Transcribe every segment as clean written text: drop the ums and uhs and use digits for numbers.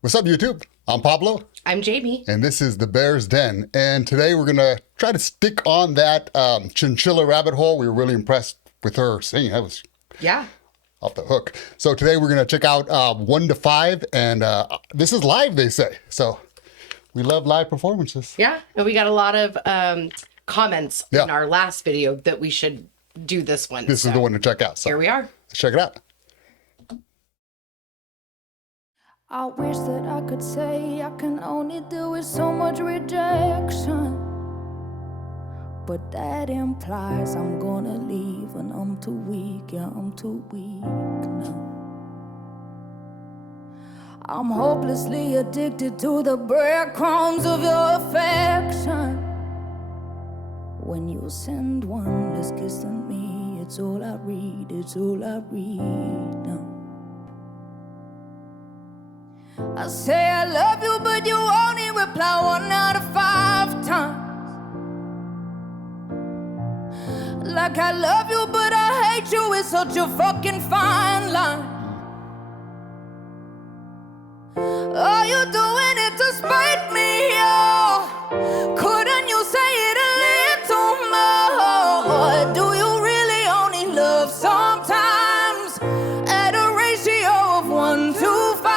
What's up, YouTube? I'm Pablo. I'm Jamie. And this is The Bear's Den. And today we're going to try to stick on that chinchilla rabbit hole. We were really impressed with her singing. That was off the hook. So today we're going to check out 1 to 5. And this is live, they say. So we love live performances. Yeah. And we got a lot of comments in our last video that we should do this one. This is the one to check out. So here we are. Let's check it out. I wish that I could say I can only do with so much rejection, but that implies I'm gonna leave and I'm too weak, yeah, I'm too weak now. I'm hopelessly addicted to the breadcrumbs of your affection. When you send one less kiss than me, it's all I read, it's all I read now. I say I love you, but you only reply 1 out of 5 times. Like I love you, but I hate you, it's such a fucking fine line. Are you doing it to spite me, oh? Couldn't you say it a little more? Do you really only love sometimes? At a ratio of 1 to 5.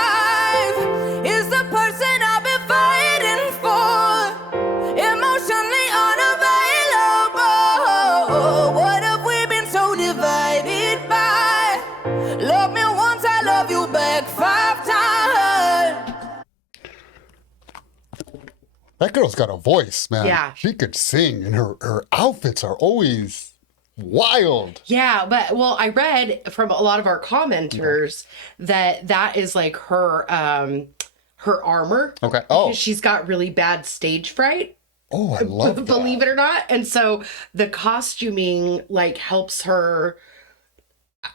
That girl's got a voice, man. Yeah. She could sing, and her outfits are always wild. Yeah, but well, I read from a lot of our commenters that is like her armor. Okay. Oh. Because she's got really bad stage fright. Oh, I love that. Believe it or not. And so the costuming like helps her,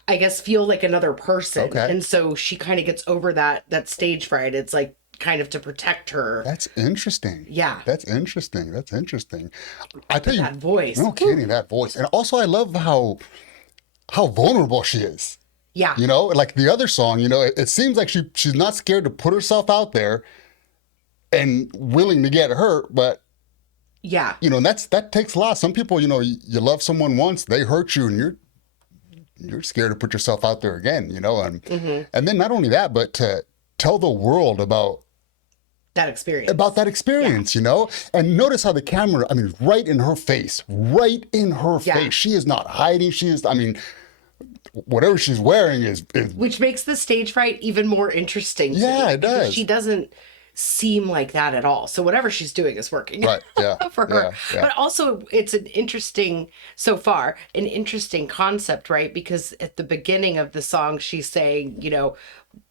I guess, feel like another person. Okay. And so she kind of gets over that stage fright. It's like kind of to protect her. That's interesting. Yeah. That's interesting. That's interesting. I tell you, that voice. No kidding, that voice. And also I love how vulnerable she is. Yeah. You know, like the other song, you know, it seems like she's not scared to put herself out there and willing to get hurt, but yeah. You know, that takes a lot. Some people, you know, you love someone once, they hurt you, and you're scared to put yourself out there again, you know, and then not only that, but to tell the world about that experience, you know? And notice how the camera, I mean, right in her face. She is not hiding. She is, I mean, whatever she's wearing is which makes the stage fright even more interesting to me, it does. She doesn't seem like that at all. So whatever she's doing is working. Right, yeah. for her. Yeah. But also it's an interesting concept, right? Because at the beginning of the song, she's saying, you know,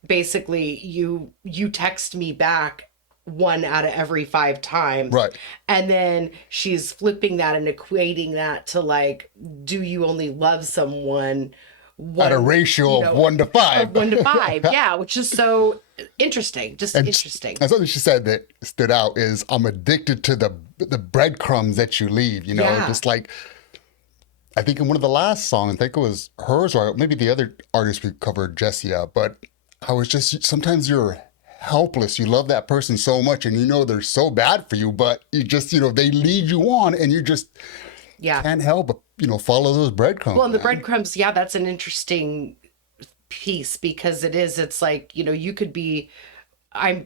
basically you text me back 1 out of every 5 times. Right. And then she's flipping that and equating that to like, do you only love someone at a ratio of 1 to 5? 1 to 5, yeah, which is so interesting. Interesting. And something she said that stood out is, I'm addicted to the breadcrumbs that you leave, you know, just like, I think in one of the last songs, I think it was hers or maybe the other artist we covered, Jessia, but I was just, sometimes you're helpless. You love that person so much and you know they're so bad for you, but you just, you know, they lead you on and you just can't help but, you know, follow those breadcrumbs. Well, and the breadcrumbs, that's an interesting piece because it's like, you know, you could be,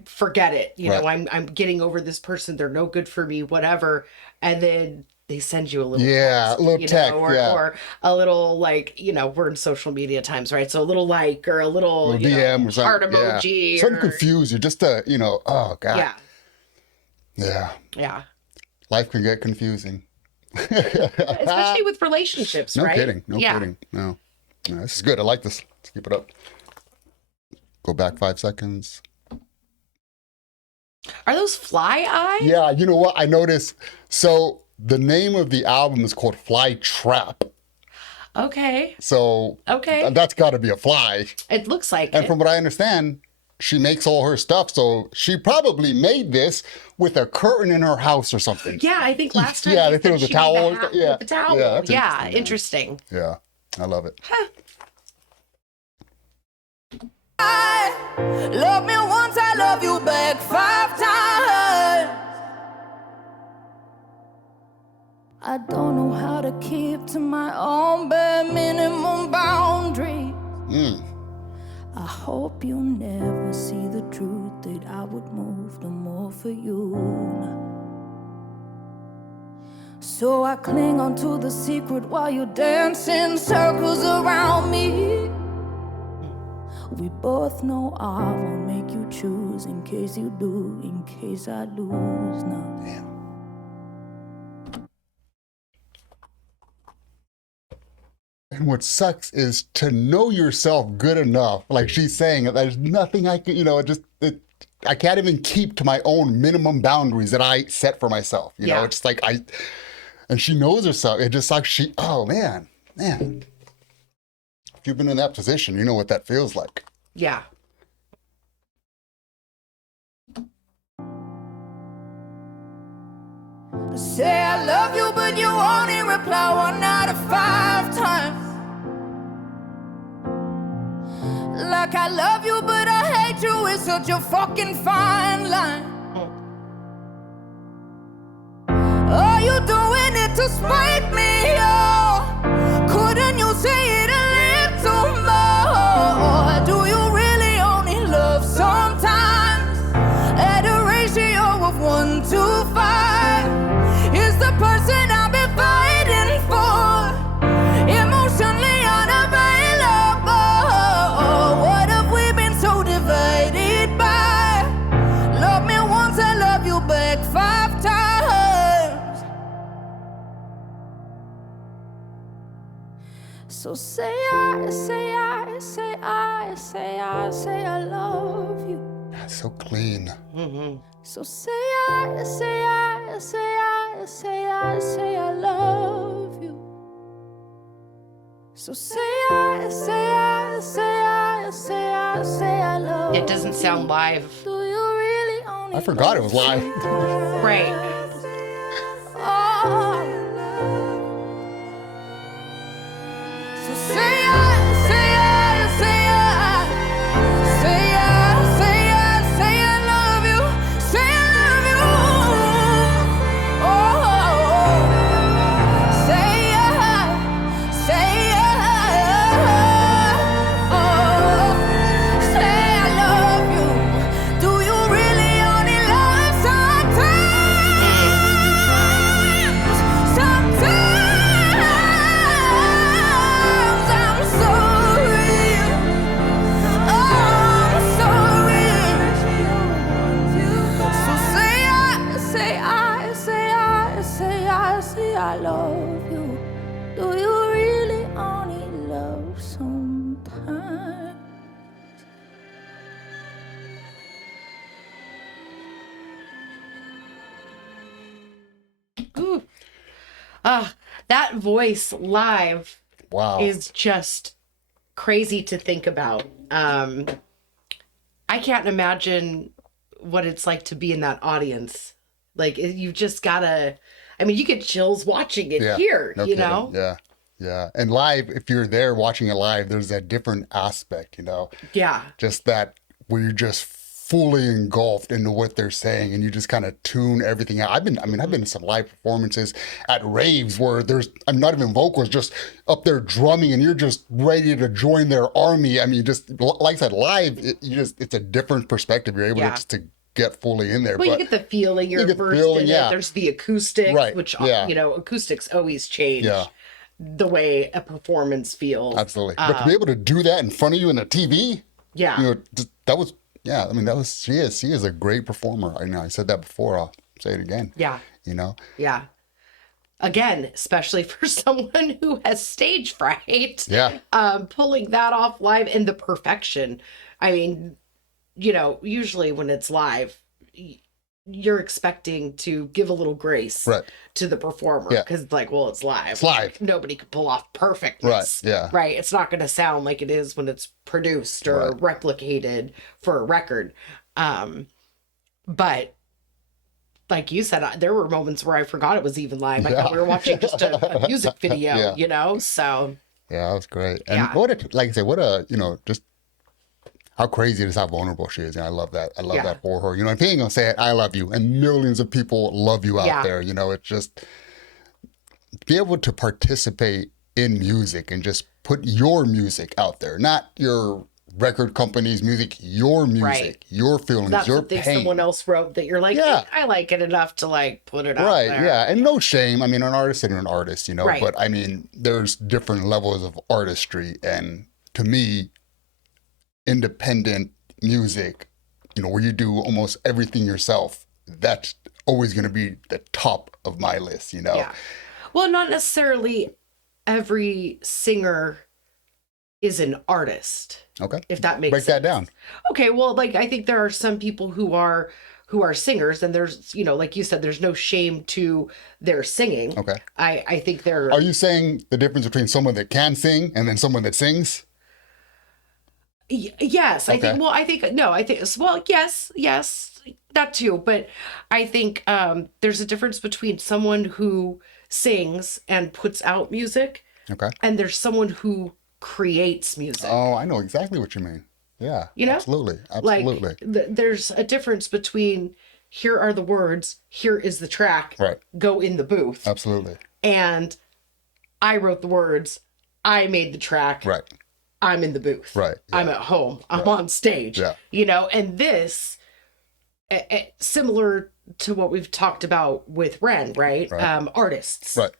forget it, you know, I'm getting over this person. They're no good for me, whatever. And then they send you a little text, a little text, or a little, like, you know, we're in social media times, right? So a little like, or a little DM or heart emoji. Something confuse you just to, you know, oh God. Yeah. Life can get confusing. Especially with relationships, no right? Kidding. No kidding. No. This is good. I like this. Let's keep it up. Go back 5 seconds. Are those fly eyes? Yeah, you know what? I noticed. So the name of the album is called Fly Trap. Okay. So that's got to be a fly. It looks like And from what I understand, she makes all her stuff. So she probably made this with a curtain in her house or something. Yeah, I think last time. Yeah, I think it was a towel. Yeah, the towel. Yeah, interesting. Yeah, I love it. I Love me once, I love you back 5 times. I don't know how to keep to my own bare minimum boundaries. I hope you never see the truth, that I would move no more for you now. So I cling onto the secret while you dance in circles around me. We both know I won't make you choose, in case you do, in case I lose now. Damn. And what sucks is to know yourself good enough, like she's saying, there's nothing I can, I can't even keep to my own minimum boundaries that I set for myself. You know, it's like and she knows herself. It just like oh man. If you've been in that position, you know what that feels like. Yeah. Say I love you, but you only reply 1 out of 5 times. Like I love you, but I hate you, it's such a fucking fine line. Are you doing it to spite me, oh? Couldn't you say it a little more? Do you really only love sometimes? At a ratio of 1 to 5 is the person I've been fighting for, emotionally unavailable. What have we been so divided by? Love me once, I love you back 5 times. So say I love you. That's so clean. So say I love you. So say I love you. It doesn't sound live. Do you really only I forgot it was live. Right. Oh. So say I love you. Say I love you. Oh. Say I love you. Do you really only love sometimes? Sometimes I'm sorry. I'm sorry. So say I love you. Do you really only love sometimes? Ooh. That voice live Wow. is just crazy to think about. I can't imagine what it's like to be in that audience. Like, you just gotta, I mean, you get chills watching it here, no you kidding. know? Yeah. And live, if you're there watching it live, there's a different aspect, Yeah. just that where you're just fully engulfed into what they're saying and you just kind of tune everything out. I've been to some live performances at raves where I'm not even vocals, just up there drumming and you're just ready to join their army. I mean, just like I said, live, it's a different perspective. You're able to get fully in there. Well, but you get the feeling, you're get the versed feeling, in yeah. it. There's the acoustics, Right, which, yeah. Acoustics always change the way a performance feels. Absolutely. But to be able to do that in front of you in a TV, that was, she is a great performer. I said that before, I'll say it again. Yeah. Yeah. Again, especially for someone who has stage fright. Yeah. Pulling that off live and the perfection. I mean, usually when it's live, you're expecting to give a little grace to the performer because it's like, well, it's live. It's live. Nobody could pull off perfectness. Right. Yeah. Right. It's not going to sound like it is when it's produced or replicated for a record. But like you said, there were moments where I forgot it was even live. I thought we were watching just a music video, so. Yeah, that was great. And what a, just, how crazy it is how vulnerable she is. And I love that. I love Yeah. that for her. You know, if he ain't gonna say it, I love you. And millions of people love you out Yeah. there. You know, it's just be able to participate in music and just put your music out there, not your record company's music, your music, Right. your feelings, Not your something pain. someone else wrote that you're like, Yeah. I like it enough to like put it out Right, there. yeah. And no shame. I mean, an artist and an artist, you know, Right. but I mean, there's different levels of artistry. And to me, independent music, you know, where you do almost everything yourself, that's always going to be the top of my list, you know? Yeah. Well, not necessarily every singer is an artist, Okay. if that makes Break sense. that down. Okay, well, like I think there are some people who are singers, and there's, you know, like you said, there's no shame to their singing. Okay. I think there Are you saying the difference between someone that can sing and then someone that sings? Yes, I Okay. think. Well, I think no. I think well, yes, that too. But I think there's a difference between someone who sings and puts out music, Okay. and there's someone who creates music. Oh, I know exactly what you mean. Yeah. You know? Absolutely. Like Absolutely. there's a difference between here are the words, here is the track, Right. go in the booth, Absolutely. and I wrote the words, I made the track, Right. I'm in the booth. Right. Yeah. I'm at home. I'm on stage. Yeah. You know, and this, similar to what we've talked about with Ren, right? Right. Artists. Right.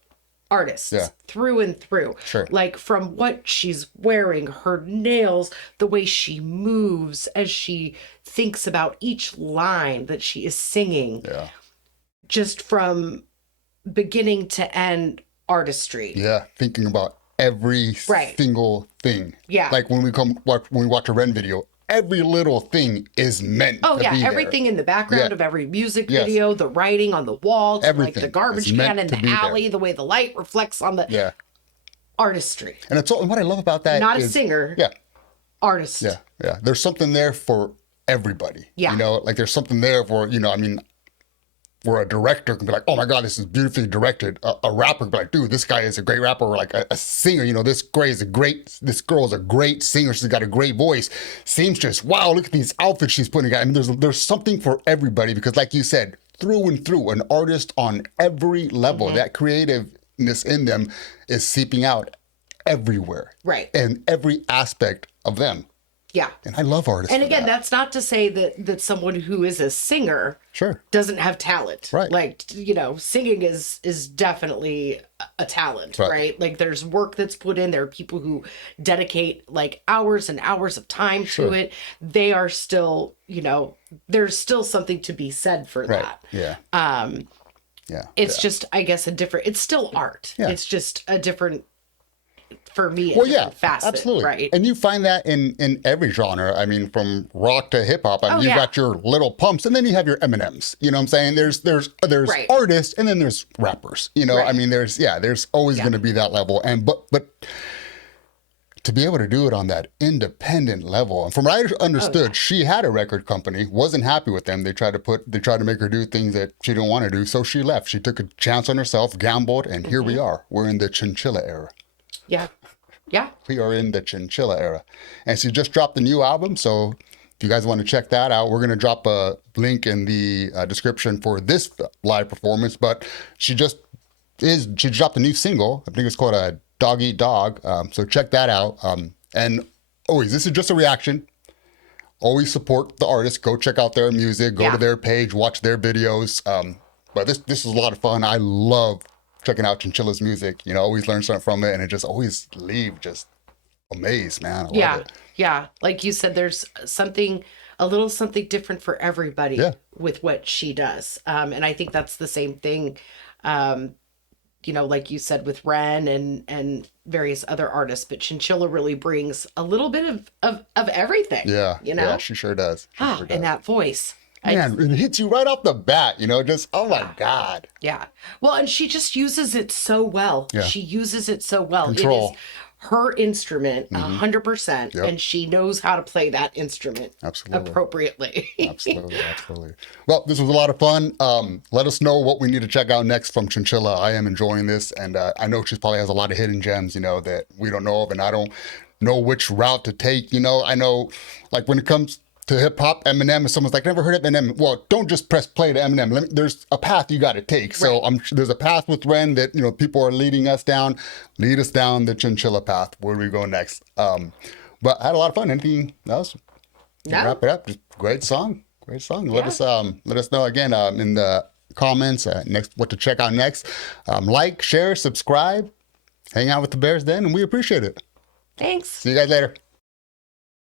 Artists. Yeah. Through and through. Sure. Like from what she's wearing, her nails, the way she moves as she thinks about each line that she is singing. Yeah. Just from beginning to end, artistry. Yeah. Thinking about every Right. single thing. Yeah. Like when we watch a Ren video, every little thing is meant Oh to yeah, be there. everything in the background Yeah. of every music Yes. video, the writing on the walls, like Everything the garbage is meant can in to the be there. alley, the way the light reflects on the Yeah. artistry. And it's all, and what I love about that Not a is- singer, Yeah. artist. Yeah. Yeah. There's something there for everybody. Yeah. You know, like there's something there for, you know, I mean, where a director can be like, oh my God, this is beautifully directed. A rapper can be like, dude, this guy is a great rapper. Or like a singer, you know, this girl is a great singer. She's got a great voice. Seamstress, wow, look at these outfits she's putting out. I mean, there's something for everybody because like you said, through and through, an artist on every level, Mm-hmm. that creativeness in them is seeping out everywhere. Right. In every aspect of them. Yeah. And I love artists. And for again, that. that's not to say that someone who is a singer Sure. doesn't have talent. Right. Like, you know, singing is definitely a talent, Right. right? Like there's work that's put in. There are people who dedicate like hours and hours of time Sure. to it. They are still, you know, there's still something to be said for Right. that. Yeah. Yeah. It's just, I guess, it's still art. Yeah. It's just a different, for me, Well, yeah, facet, absolutely. right? And you find that in every genre. I mean, from rock to hip hop. I mean, Oh, you've yeah. got your little pumps, and then you have your Eminems. You know what I'm saying? There's Right. artists, and then there's rappers. You know, I Right. mean, there's always going to be that level. And but to be able to do it on that independent level, and from what I understood, she had a record company, wasn't happy with them. They tried to make her do things that she didn't want to do, so she left. She took a chance on herself, gambled, and here we are. We're in the Chinchilla era. Yeah. Yeah. We are in the Chinchilla era. And she just dropped a new album. So if you guys want to check that out, we're going to drop a link in the description for this live performance. But she dropped a new single. I think it's called a Dog Eat Dog. So check that out. And always, this is just a reaction. Always support the artist. Go check out their music. Go Yeah. to their page. Watch their videos. But this is a lot of fun. I love checking out Chinchilla's music. You know, always learn something from it, and it just always leave just amazed, man. I love it. Yeah. Like you said, there's a little something different for everybody Yeah. with what she does. And I think that's the same thing, you know, like you said with Ren and various other artists, but Chinchilla really brings a little bit of everything. Yeah, You know? yeah, she sure does. She sure does. And that voice. Man, it hits you right off the bat, you know, just, oh my God. Yeah. Well, and she just uses it so well. Yeah. She uses it so well. Control. It is her instrument, 100%, Yep. and she knows how to play that instrument Absolutely. appropriately. Absolutely. Well, this was a lot of fun. Let us know what we need to check out next from Chinchilla. I am enjoying this, and I know she probably has a lot of hidden gems, you know, that we don't know of, and I don't know which route to take. You know, I know, like when it comes to hip hop, Eminem, if someone's like, never heard of Eminem, well, don't just press play to Eminem. There's a path you got to take. So there's a path with Ren that, you know, people are leading us down. Lead us down the Chinchilla path. Where do we go next? But I had a lot of fun. Anything else? No. Wrap it up. Just great song. Great song. Let us know again in the comments next what to check out next. Like, share, subscribe, hang out with the Bears then, and we appreciate it. Thanks. See you guys later.